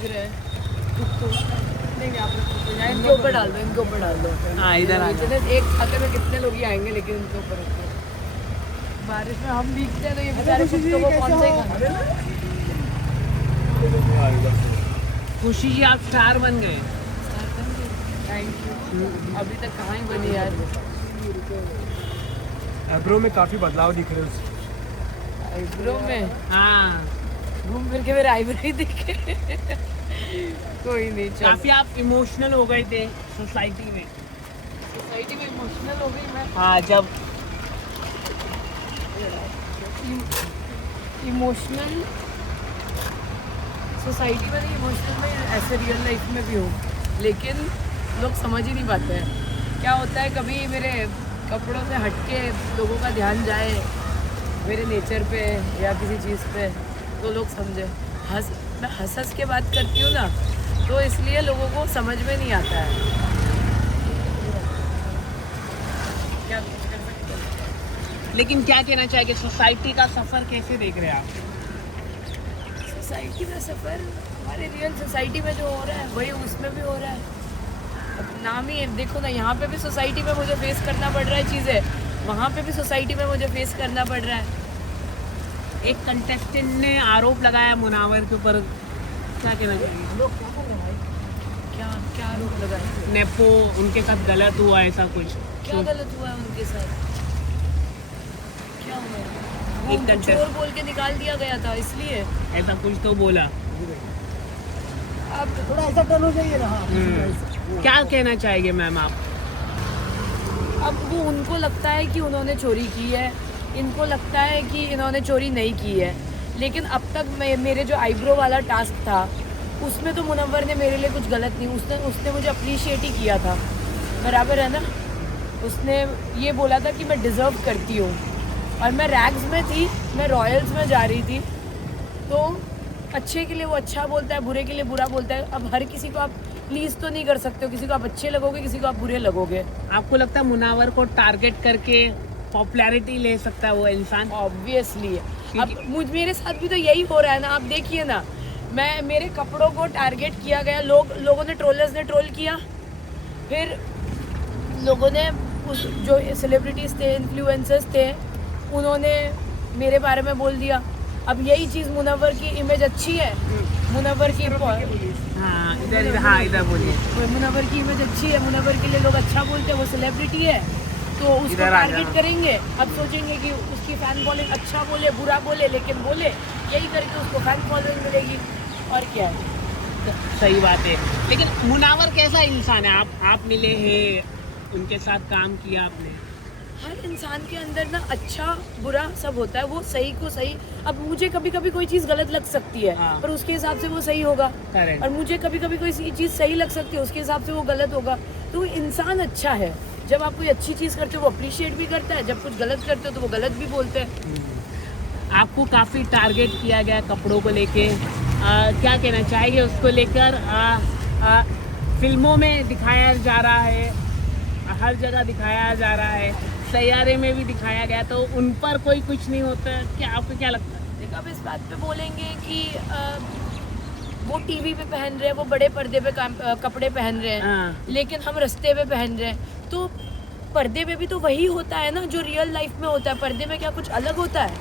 दिख रहा है नहीं आप इनके ऊपर डाल दो, इनके ऊपर डाल दो। हाँ इधर आ जाओ। एक खाते में कितने लोग ही आएंगे, लेकिन इनके ऊपर बारिश में हम भीगते हैं तो ये बेचारे कुत्तों को कौन से खाना। खुशी जी आप स्टार बन गए। Thank you. अभी तक कहाँ ही बनी यार। आईब्रो में काफी बदलाव दिख रहे हैं। आईब्रो में हाँ घूम फिर के मेरे आईब्रो ही दिखे। कोई नहीं, चल। काफी आप इमोशनल हो गए थे सोसाइटी में। सोसाइटी में इमोशनल हो गई मैं। हाँ जब इमोशनल सोसाइटी में नहीं, इमोशनल में ऐसे रियल लाइफ में भी हूँ, लेकिन लोग समझ ही नहीं पाते हैं। क्या होता है, कभी मेरे कपड़ों से हटके लोगों का ध्यान जाए मेरे नेचर पे या किसी चीज़ पे, तो लोग समझे। मैं हंस के बात करती हूँ ना, तो इसलिए लोगों को समझ में नहीं आता है। क्या कुछ कर सकते हैं। लेकिन क्या कहना चाहेंगे, सोसाइटी का सफर कैसे देख रहे हैं आप? सोसाइटी का सफ़र, हमारे रियल सोसाइटी में जो हो रहा है वही उसमें भी हो रहा है। अब नाम ही है, देखो ना, यहाँ पे भी सोसाइटी में मुझे फेस करना पड़ रहा है चीज़ें, वहाँ पे भी सोसाइटी में मुझे फेस करना पड़ रहा है। एक कंटेस्टेंट ने आरोप लगाया मुनावर के ऊपर, क्या कहना चाहिए? लोग क्या कर रहे हैं भाई? क्या आरोप लगाए? नेपो उनके साथ गलत हुआ ऐसा कुछ? क्या गलत हुआ है उनके साथ? क्या हुआ? वो एक उनको contest- चोर बोल के निकाल दिया गया था, इसलिए। ऐसा कुछ तो बोला। अब थोड़ा ऐसा टर्न हो जाइए ना। क्या कहना चाहेंगे मैम आप? अब वो उनको लगता है कि उन्होंने चोरी की है, इनको लगता है कि इन्होंने चोरी नहीं की है, लेकिन अब तक मेरे जो आईब्रो वाला टास्क था उसमें तो मुनव्वर ने मेरे लिए कुछ गलत नहीं, उसने मुझे अप्रिशिएट ही किया था, बराबर है ना। उसने ये बोला था कि मैं डिज़र्व करती हूँ, और मैं रैग्स में थी, मैं रॉयल्स में जा रही थी, तो अच्छे के लिए वो अच्छा बोलता है, बुरे के लिए बुरा बोलता है। अब हर किसी को आप प्लीज़ तो नहीं कर सकते हो, किसी को आप अच्छे लगोगे, किसी को आप बुरे लगोगे। आपको लगता है मुनावर को टारगेट करके पॉपुलैरिटी ले सकता है वो इंसान? ऑब्वियसली। अब मेरे साथ भी तो यही हो रहा है ना, आप देखिए ना, मेरे कपड़ों को टारगेट किया गया, लोगों ने, ट्रोलर्स ने ट्रोल किया, फिर लोगों ने उस जो सेलिब्रिटीज़ थे, इन्फ्लुएंसर्स थे, उन्होंने मेरे बारे में बोल दिया। अब यही चीज़, मुनव्वर की इमेज अच्छी है, मुनव्वर की हाँ इधर बोलिए। मुनव्वर की इमेज अच्छी है, मुनव्वर के लिए लोग अच्छा बोलते हैं, वो सेलिब्रिटी है, तो उसको इधर आ टारगेट जाना। करेंगे। अब सोचेंगे कि उसकी फैन फॉलोइंग अच्छा बोले बुरा बोले, लेकिन बोले, यही करके उसको फैन फॉलोइंग मिलेगी, और क्या है। सही बात है। लेकिन मुनावर कैसा इंसान है? आप मिले हैं, उनके साथ काम किया आपने? हर इंसान के अंदर ना अच्छा बुरा सब होता है, वो सही को सही। अब मुझे कभी कभी कोई चीज़ गलत लग सकती है, हाँ। पर उसके हिसाब से वो सही होगा, Correct। और मुझे कभी कभी कोई चीज़ सही लग सकती है, उसके हिसाब से वो गलत होगा। तो वो इंसान अच्छा है, जब आप कोई अच्छी चीज़ करते हो वो अप्रिशिएट भी करता है, जब कुछ गलत करते हो तो वो गलत भी बोलते हैं। आपको काफ़ी टारगेट किया गया कपड़ों को लेके, क्या कहना चाहेंगे उसको लेकर? फिल्मों में दिखाया जा रहा है, हर जगह दिखाया जा रहा है, सैयारे में भी दिखाया गया, तो उन पर कोई कुछ नहीं होता? क्या आपको क्या लगता है? देखो, अब इस बात पे बोलेंगे कि वो टीवी पे पहन रहे हैं, वो बड़े पर्दे पे कपड़े पहन रहे हैं, हाँ। लेकिन हम रास्ते पे पहन रहे हैं, तो पर्दे पे भी तो वही होता है ना जो रियल लाइफ में होता है। पर्दे में क्या कुछ अलग होता है?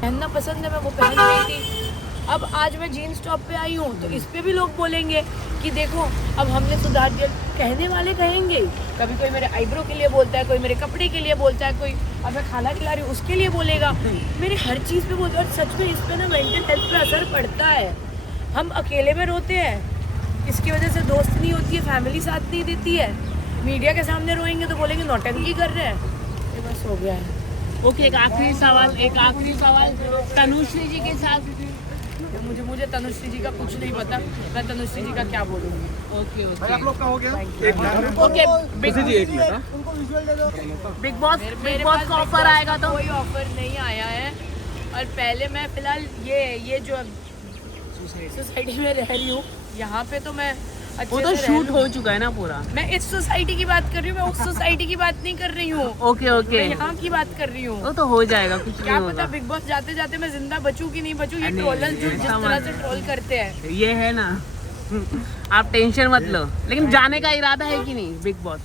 पहनना पसंद है, मैं वो पहन रही थी। अब आज मैं जीन्स टॉप पे आई हूँ, तो इस पे भी लोग बोलेंगे कि देखो अब हमने सुधार दिया। कहने वाले कहेंगे, कभी कोई मेरे आईब्रो के लिए बोलता है, कोई मेरे कपड़े के लिए बोलता है, कोई अब मैं खाना खिला रही हूँ उसके लिए बोलेगा, मेरे हर चीज़ पे बोलता है। और सच में इस पे ना मेंटल हेल्थ पे असर पड़ता है। हम अकेले में रोते हैं, इसकी वजह से दोस्त नहीं होती है, फैमिली साथ नहीं देती है, मीडिया के सामने रोएंगे तो बोलेंगे नौटंकी कर रहे हैं। ये बस हो गया है। ओके, एक आखिरी सवाल तनुश्री जी के साथ। मुझे तनुश्री जी का कुछ नहीं पता, मैं तनुश्री जी का क्या बोलूँगी। ओके भाई आप लोग का हो गया? ओके, बिग बॉस का ऑफर आएगा तो? कोई ऑफर नहीं आया है, और पहले मैं फिलहाल ये जो सोसाइटी में रह रही हूँ, यहाँ पे तो मैं अच्छे वो तो से रह शूट लूं। हो चुका है ना पूरा। मैं इस सोसाइटी की बात कर रही हूँ, मैं उस सोसाइटी की बात नहीं कर रही हूँ, ओके ओके, मैं यहाँ की बात कर रही हूँ। वो तो हो जाएगा, कुछ नहीं क्या पता होगा। बिग बॉस जाते जाते मैं जिंदा बचूं कि नहीं बचूं, ये नहीं, ट्रोलर जो जिस ऐसा तरह मत। से ट्रोल करते हैं। ये है ना, आप टेंशन मत लो। लेकिन जाने का इरादा है कि नहीं बिग बॉस?